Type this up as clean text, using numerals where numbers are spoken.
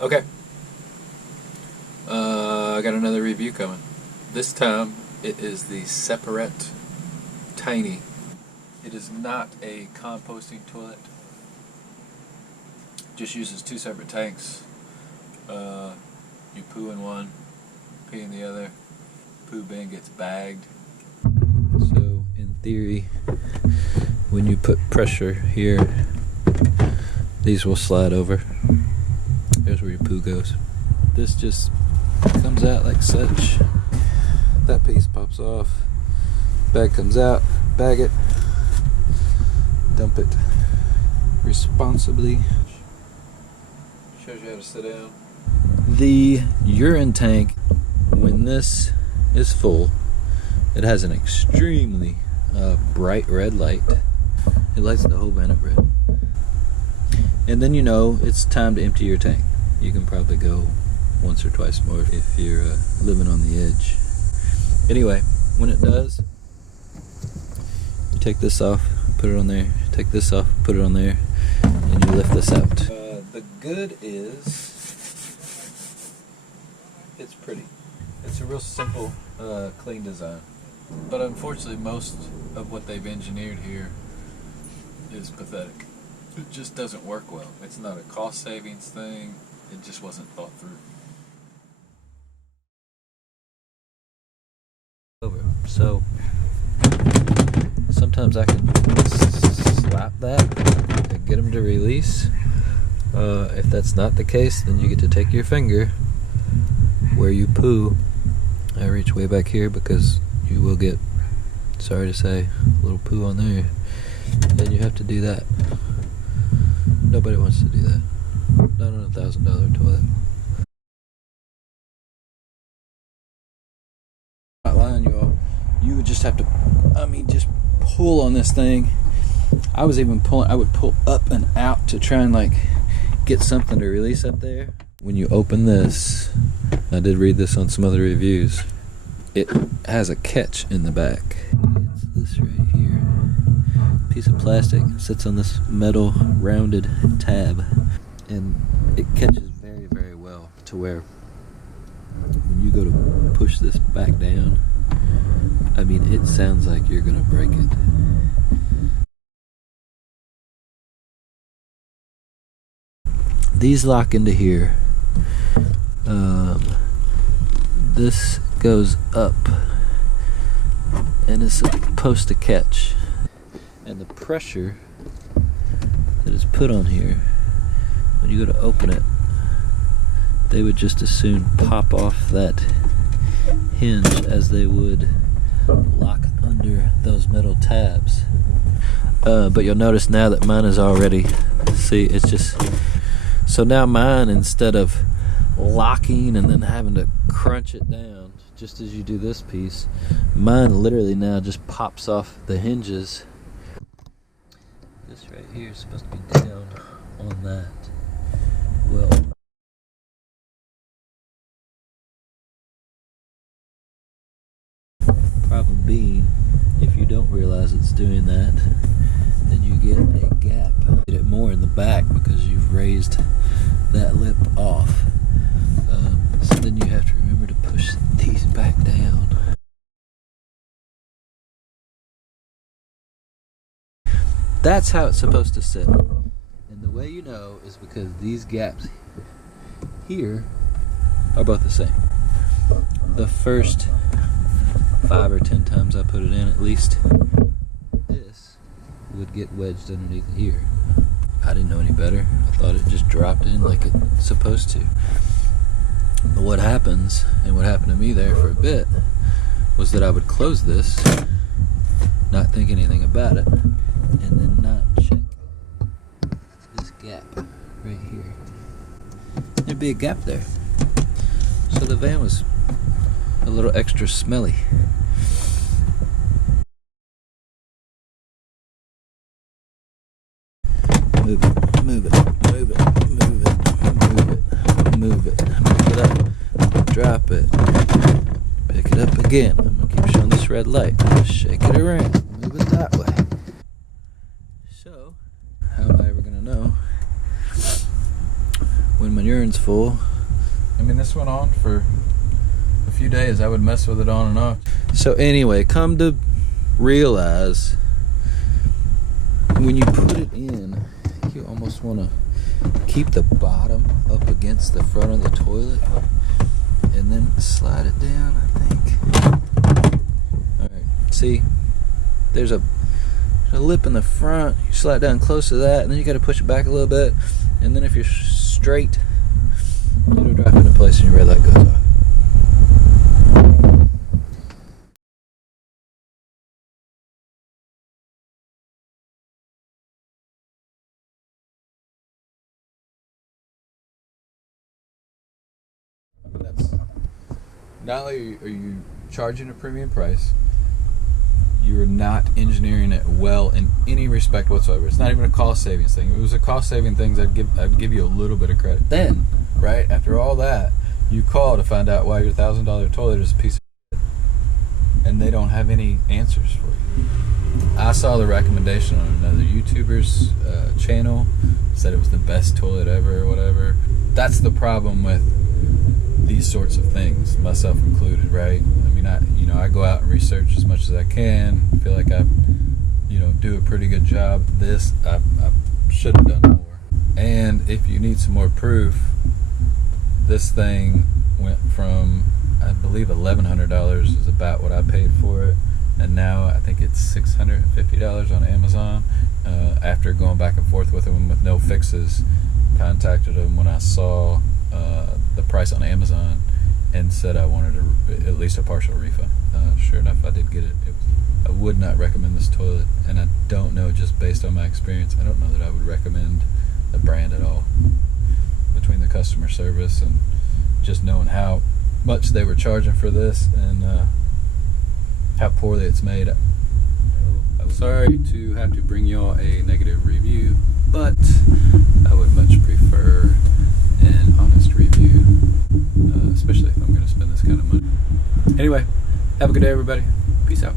Okay. I got another review coming. This time it is the Separett Tiny. It is not a composting toilet. Just uses two separate tanks. You poo in one, pee in the other. Poo bin gets bagged. So in theory, when you put pressure here, these will slide over. There's where your poo goes. This just comes out like such. That piece pops off. Bag comes out. Bag it. Dump it responsibly. Shows you how to sit down. The urine tank, when this is full, it has an extremely bright red light. It lights the whole van up red. And then you know it's time to empty your tank. You can probably go once or twice more if you're living on the edge. Anyway, when it does, you take this off, put it on there, take this off, put it on there, and you lift this out. The good is, it's pretty. It's a real simple, clean design. But unfortunately, most of what they've engineered here is pathetic. It just doesn't work well. It's not a cost savings thing. It just wasn't thought through. So sometimes I can slap that and get them to release. If that's not the case, then you get to take your finger where you poo. I reach way back here because you will get, sorry to say, a little poo on there. And you have to do that. Nobody wants to do that. Not on a $1,000 toilet. I'm not lying, you all. You would just have to, just pull on this thing. I would pull up and out to try and get something to release up there. When you open this, I did read this on some other reviews, it has a catch in the back. It's this right here. Piece of plastic sits on this metal rounded tab, and it catches very, very well to where when you go to push this back down, it sounds like you're gonna break it. These lock into here. This goes up and is supposed to catch. And the pressure that is put on here, when you go to open it, they would just as soon pop off that hinge as they would lock under those metal tabs. But you'll notice now that mine is already, see, it's just, so now mine, instead of locking and then having to crunch it down, just as you do this piece, mine literally now just pops off the hinges. This right here is supposed to be down on that. Well, problem being, if you don't realize it's doing that, then you get a gap. Get it more in the back because you've raised that lip off. So then you have to remember to push these back down. That's how it's supposed to sit. And the way you know is because these gaps here are both the same. The first 5 or 10 times I put it in, at least, this would get wedged underneath here. I didn't know any better. I thought it just dropped in like it's supposed to. But what happens, and what happened to me there for a bit, was that I would close this, not think anything about it, and then not check this gap right here. There'd be a gap there. So the van was a little extra smelly. Move it, move it, move it, move it, move it, move it. Pick it up, drop it, pick it up again. I'm gonna keep showing this red light. Shake it around, move it that way. So, how am I ever gonna know when my urine's full. I mean, this went on for a few days. I would mess with it on and off. So anyway, come to realize when you put it in, you almost want to keep the bottom up against the front of the toilet and then slide it down, I think. Alright, see, there's a lip in the front. You slide down close to that, and then you got to push it back a little bit, and then if you're straight, it'll drop into place and your red light goes off. That's not only are you charging a premium price, you're not engineering it well in any respect whatsoever. It's not even a cost savings thing. If it was a cost saving thing, I'd give you a little bit of credit. Then, right after all that, you call to find out why your $1,000 toilet is a piece of shit, and they don't have any answers for you. I saw the recommendation on another YouTuber's channel, said it was the best toilet ever or whatever. That's the problem with these sorts of things, myself included, right? I mean, I go out and research as much as I can. I feel like I, do a pretty good job. This, I should have done more. And if you need some more proof, this thing went from, I believe, $1,100 is about what I paid for it, and now I think it's $650 on Amazon. After going back and forth with them with no fixes, contacted them when I saw the price on Amazon and said I wanted at least a partial refund. Sure enough, I did get it. I would not recommend this toilet, and I don't know, just based on my experience, I don't know that I would recommend the brand at all. Between the customer service and just knowing how much they were charging for this and how poorly it's made, I'm sorry to have to bring y'all a negative review, but I would much prefer an honest review, especially if I'm going to spend this kind of money. Anyway, have a good day, everybody. Peace out.